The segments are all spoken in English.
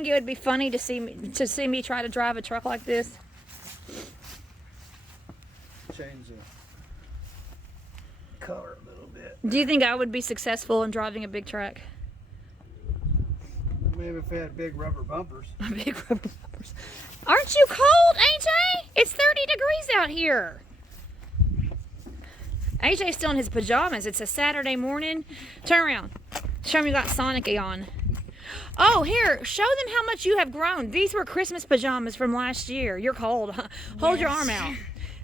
think it would be funny to see me try to drive a truck like this? Change the color a little bit. Do you think I would be successful in driving a big truck? Maybe if it had big rubber bumpers. Big rubber bumpers. Aren't you cold, AJ? It's 30 degrees out here. AJ's still in his pajamas. It's a Saturday morning. Turn around. Show me you got Sonic-y on. Oh, here. Show them how much you have grown. These were Christmas pajamas from last year. You're cold. Hold your arm out.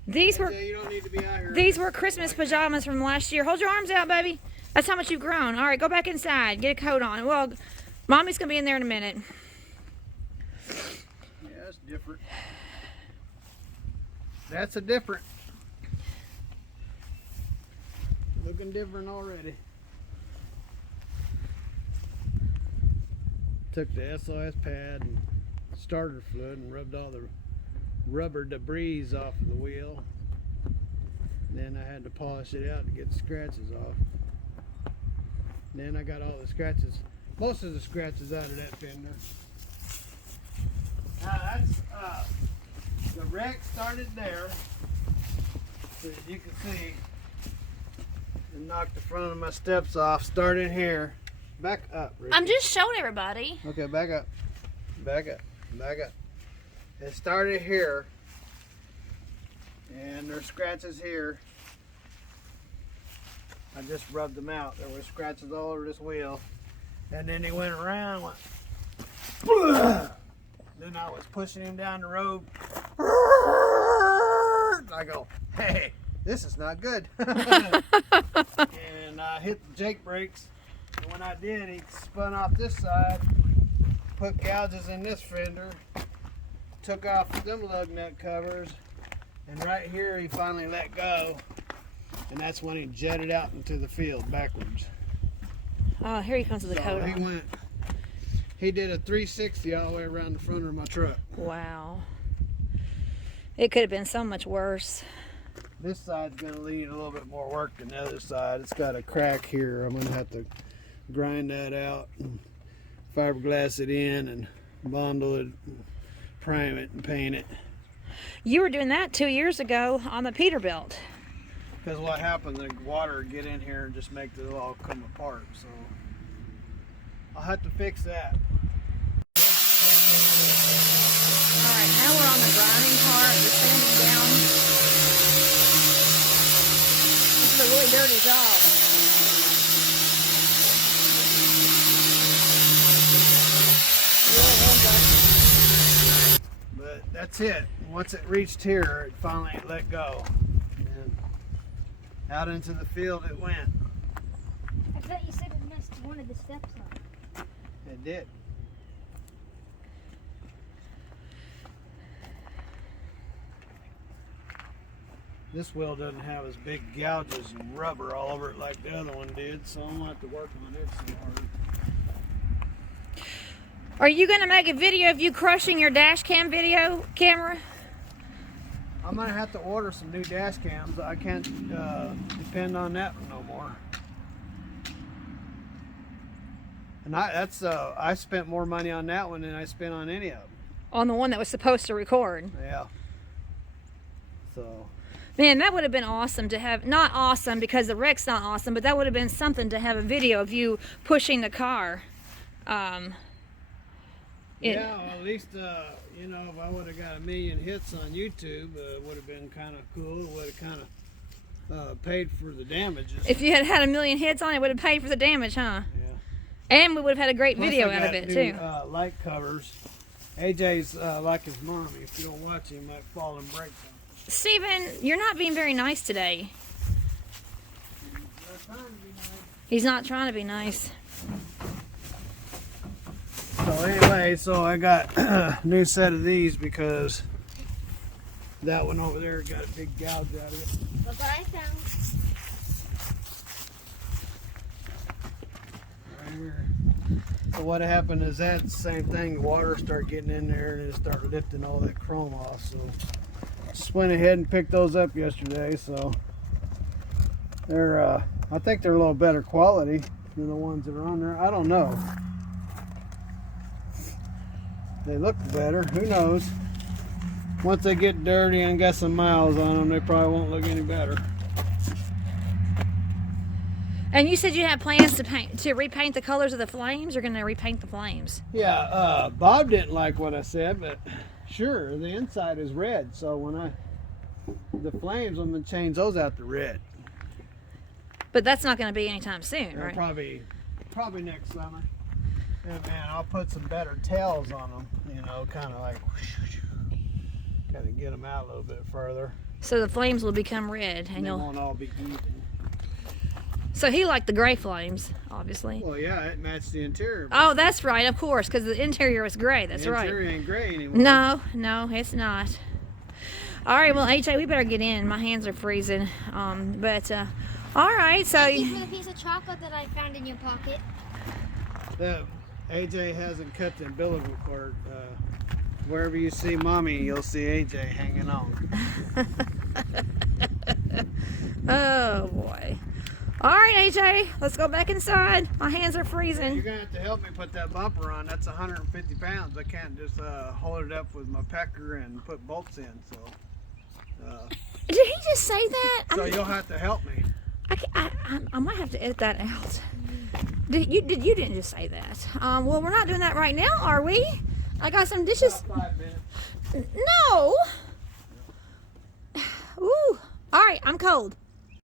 These were You don't need to be out here. These were Christmas pajamas from last year. Hold your arms out, baby. That's how much you've grown. All right, go back inside. Get a coat on. Well, Mommy's going to be in there in a minute. Yeah, that's different. That's a different. Looking different already. Took the SOS pad and starter fluid and rubbed all the rubber debris off of the wheel. Then I had to polish it out to get the scratches off. Then I got all the scratches, most of the scratches out of that fender. Now that's the wreck started there, so as you can see, it knocked the front of my steps off. Started here. Back up, Ricky. I'm just showing everybody. Okay, back up. Back up. Back up. It started here, and there's scratches here. I just rubbed them out. There were scratches all over this wheel, and then he went around. Went, then I was pushing him down the road. I go, hey, this is not good. And I hit the Jake brakes. And when I did, he spun off this side, put gouges in this fender, took off them lug nut covers, and right here he finally let go, and that's when he jetted out into the field backwards. Oh, here he comes with the coat on. He did a 360 all the way around the front of my truck. Wow. It could have been so much worse. This side's going to need a little bit more work than the other side. It's got a crack here. I'm going to have to grind that out and fiberglass it in and bondle it, prime it, and paint it. You were doing that 2 years ago on the Peterbilt. Because what happened, the water would get in here and just make it all come apart. So I'll have to fix that. Alright, now we're on the grinding part. We're sanding down. This is a really dirty job. But that's it. Once it reached here, it finally let go. And out into the field it went. I thought you said it messed one of the steps up. It did. This wheel doesn't have as big gouges and rubber all over it like the other one did, so I'm going to have to work on it some more. Are you going to make a video of you crushing your dash cam video camera? I'm going to have to order some new dash cams. I can't depend on that no more. And I spent more money on that one than I spent on any of them. On the one that was supposed to record. Yeah. So. Man, that would have been awesome to have. Not awesome because the wreck's not awesome, but that would have been something to have a video of you pushing the car. Yeah, well, at least, you know, if I would have got 1 million hits on YouTube, it would have been kind of cool. It would have kind of paid for the damages. If you had had 1 million hits on it, would have paid for the damage, huh? Yeah. And we would have had a great Plus video I out got of it, new, too. Light covers. AJ's like his mommy. If you don't watch him, might fall and break something. Steven, you're not being very nice today. They're trying to be nice. He's not trying to be nice. So anyway, so I got a new set of these because that one over there got a big gouge out of it. Bye-bye, found. Right here. So what happened is that the same thing, water started getting in there and it started lifting all that chrome off. So just went ahead and picked those up yesterday. So they're, I think they're a little better quality than the ones that are on there. I don't know. they look better. Who knows? Once they get dirty and got some miles on them, they probably won't look any better. And you said you had plans to repaint the colors of the flames. You're going to repaint the flames. Yeah, Bob didn't like what I said, but sure, the inside is red. So when the flames, I'm going to change those out to red. But that's not going to be anytime soon, right? Probably next summer. And man, I'll put some better tails on them. You know, kind of like, kind of get them out a little bit further. So the flames will become red, and they won't all be even. So he liked the gray flames, obviously. Well, yeah, it matched the interior. Oh, that's right, of course, because the interior was gray. That's right. The interior ain't gray anymore. No, it's not. All right, well, AJ, we better get in. My hands are freezing. All right, so. Thank you for the piece of chocolate that I found in your pocket. AJ hasn't cut the umbilical cord. Wherever you see Mommy, you'll see AJ hanging on. Oh, boy. All right, AJ, let's go back inside. My hands are freezing. You're going to have to help me put that bumper on. That's 150 pounds. I can't just hold it up with my pecker and put bolts in. So. Did he just say that? So you'll have to help me. I might have to edit that out. You didn't just say that. Well, we're not doing that right now, are we? I got some dishes. About 5 minutes. No. Ooh. All right, I'm cold.